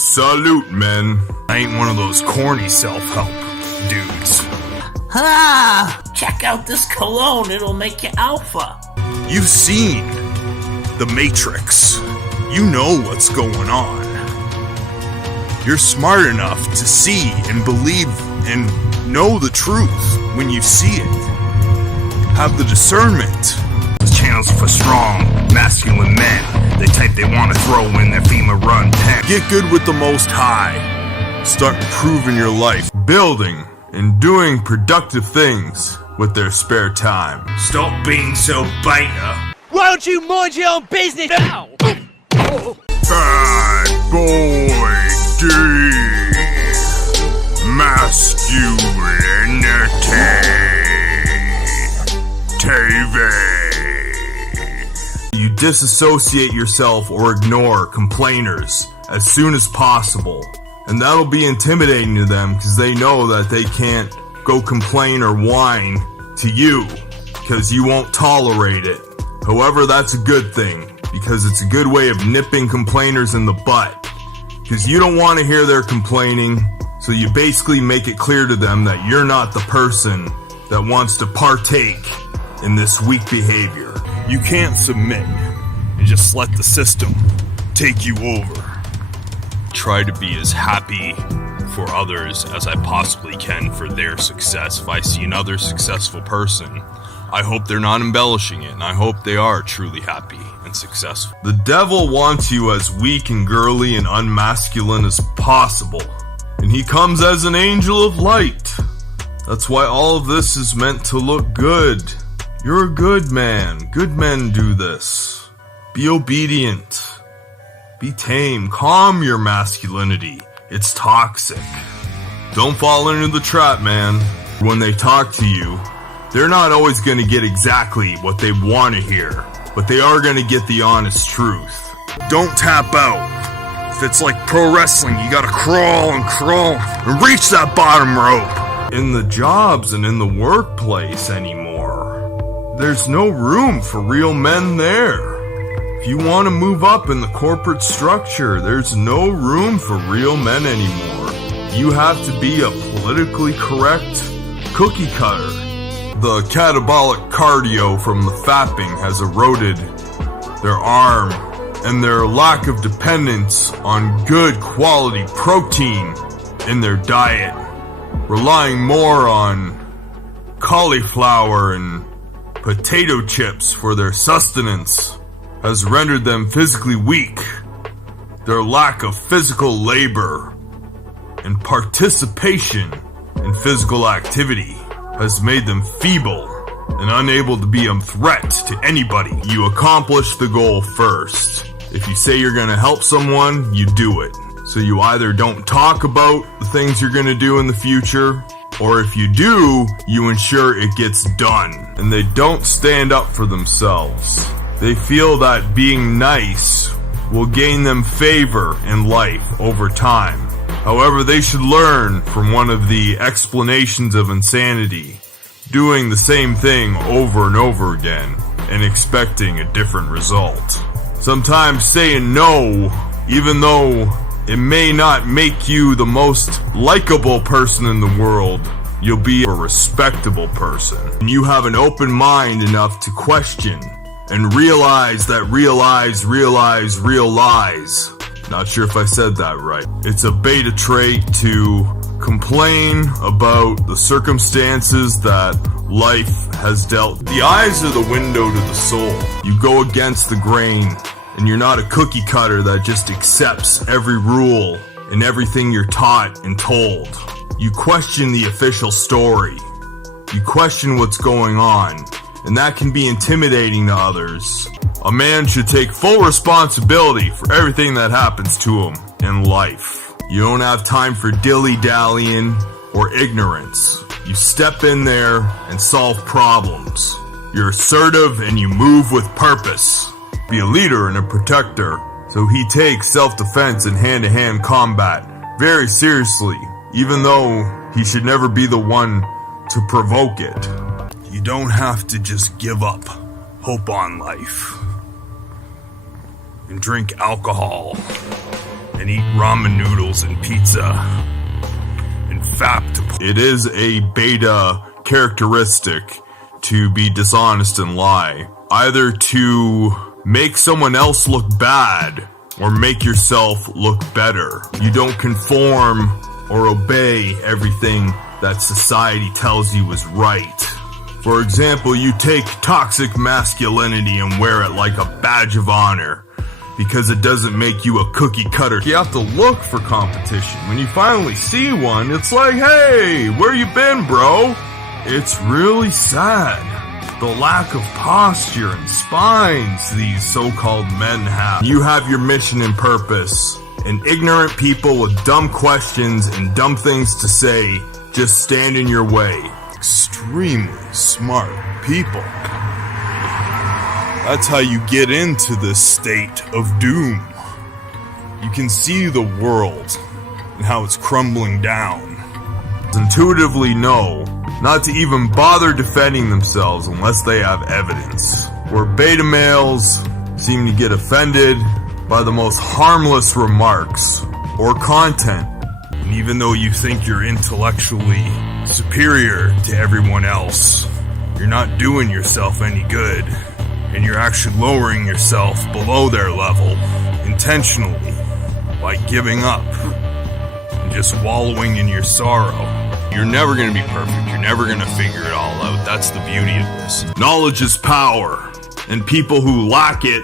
Salute, men. I ain't one of those corny self-help dudes. Check out this cologne, it'll make you alpha. You've seen The Matrix. You know what's going on. You're smart enough to see and believe and know the truth when you see it. Have the discernment. This channel's for strong, masculine men. The type they want to throw in their FEMA run pen. Get good with the Most High. Start improving your life. Building and doing productive things with their spare time. Stop being so beta. Why don't you mind your own business now? Bad Boy D. Masculinity TV. You disassociate yourself or ignore complainers as soon as possible. And that'll be intimidating to them because they know that they can't go complain or whine to you because you won't tolerate it. However, that's a good thing because it's a good way of nipping complainers in the butt. Because you don't want to hear their complaining, so you basically make it clear to them that you're not the person that wants to partake in this weak behavior. You can't submit and just let the system take you over. Try to be as happy for others as I possibly can for their success. If I see another successful person, I hope they're not embellishing it, and I hope they are truly happy and successful. The devil wants you as weak and girly and unmasculine as possible, and he comes as an angel of light. That's why all of this is meant to look good. You're a good man. Good men do this. Be obedient. Be tame. Calm your masculinity. It's toxic. Don't fall into the trap, man. When they talk to you, they're not always going to get exactly what they want to hear, but they are going to get the honest truth. Don't tap out. If it's like pro wrestling, you gotta crawl and reach that bottom rope. In the jobs and in the workplace anymore, there's no room for real men there. If you want to move up in the corporate structure, there's no room for real men anymore. You have to be a politically correct cookie cutter. The catabolic cardio from the fapping has eroded their arm, and their lack of dependence on good quality protein in their diet, relying more on cauliflower and potato chips for their sustenance, has rendered them physically weak. Their lack of physical labor and participation in physical activity has made them feeble and unable to be a threat to anybody. You accomplish the goal first. If you say you're gonna help someone, you do it. So you either don't talk about the things you're gonna do in the future, or if you do, you ensure it gets done. And they don't stand up for themselves. They feel that being nice will gain them favor in life over time. However, they should learn from one of the explanations of insanity, doing the same thing over and over again and expecting a different result. Sometimes saying no, even though it may not make you the most likable person in the world, you'll be a respectable person. And you have an open mind enough to question and realize that realize. Not sure if I said that right. It's a beta trait to complain about the circumstances that life has dealt. The eyes are the window to the soul. You go against the grain, and you're not a cookie cutter that just accepts every rule and everything you're taught and told. You question the official story. You question what's going on, and that can be intimidating to others. A man should take full responsibility for everything that happens to him in life. You don't have time for dilly-dallying or ignorance. You step in there and solve problems. You're assertive and you move with purpose. Be a leader and a protector. So he takes self-defense and hand-to-hand combat very seriously, even though he should never be the one to provoke it. You don't have to just give up hope on life and drink alcohol and eat ramen noodles and pizza. In fact, it is a beta characteristic to be dishonest and lie, either to make someone else look bad or make yourself look better. You don't conform or obey everything that society tells you is right. For example, you take toxic masculinity and wear it like a badge of honor because it doesn't make you a cookie cutter. You have to look for competition. When you finally see one, it's like, hey, where you been, bro? It's really sad. The lack of posture and spines these so-called men have. You have your mission and purpose, and ignorant people with dumb questions and dumb things to say just stand in your way. Extremely smart people. That's how you get into this state of doom. You can see the world and how it's crumbling down. Intuitively know not to even bother defending themselves unless they have evidence. Where beta males seem to get offended by the most harmless remarks or content. And even though you think you're intellectually superior to everyone else, you're not doing yourself any good. And you're actually lowering yourself below their level intentionally by giving up and just wallowing in your sorrow. You're never going to be perfect. You're never going to figure it all out. That's the beauty of this. Knowledge is power, and people who lack it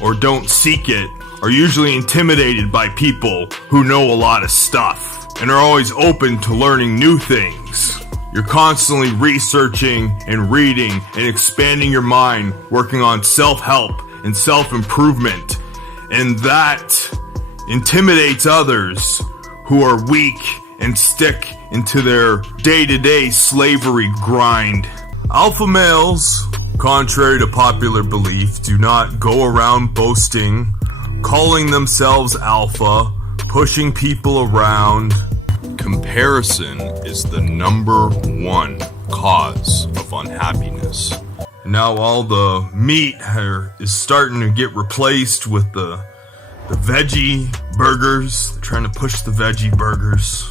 or don't seek it are usually intimidated by people who know a lot of stuff and are always open to learning new things. You're constantly researching and reading and expanding your mind, working on self-help and self-improvement, and that intimidates others who are weak and stick into their day-to-day slavery grind. Alpha males, contrary to popular belief, do not go around boasting, calling themselves alpha, pushing people around. Comparison is the number one cause of unhappiness. Now all the meat is starting to get replaced with the veggie burgers. They're trying to push the veggie burgers.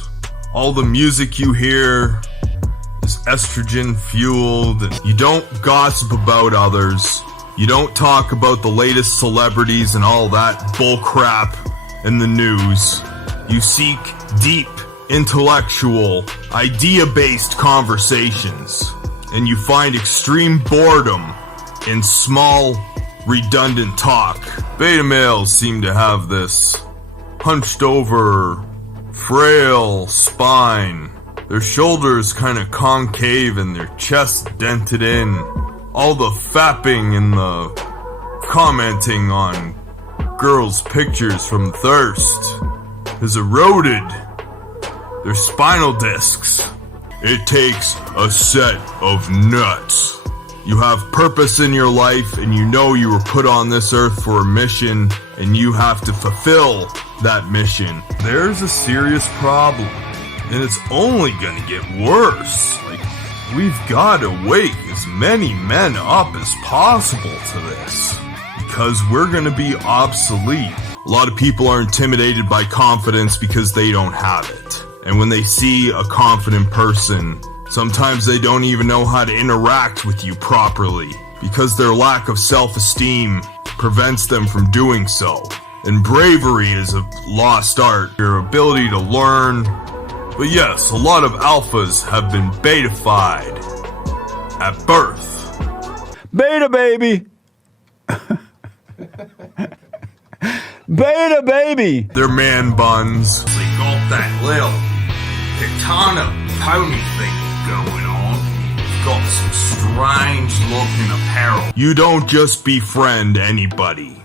All the music you hear is estrogen fueled. And you don't gossip about others. You don't talk about the latest celebrities and all that bull crap in the news. You seek deep, intellectual, idea-based conversations. And you find extreme boredom in small, redundant talk. Beta males seem to have this hunched over, frail spine, their shoulders kind of concave and their chest dented in. All the fapping and the commenting on girls' pictures from thirst has eroded their spinal discs. It takes a set of nuts. You have purpose in your life and you know you were put on this earth for a mission and you have to fulfill that mission. There's a serious problem and it's only gonna get worse. Like, we've gotta wake as many men up as possible to this because we're gonna be obsolete. A lot of people are intimidated by confidence because they don't have it. And when they see a confident person, sometimes they don't even know how to interact with you properly because their lack of self-esteem prevents them from doing so. And bravery is a lost art, your ability to learn. But yes, a lot of alphas have been beta-fied at birth. Beta baby! Beta baby! They're man buns. they got that little katana pony thing going on. Got some strange looking apparel. You don't just befriend anybody.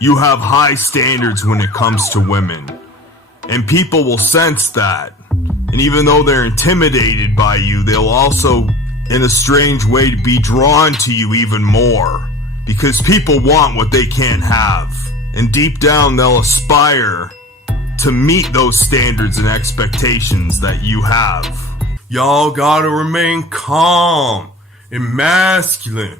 You have high standards when it comes to women. And people will sense that. And even though they're intimidated by you, they'll also, in a strange way, be drawn to you even more. Because people want what they can't have. And deep down, they'll aspire to meet those standards and expectations that you have. Y'all gotta remain calm and masculine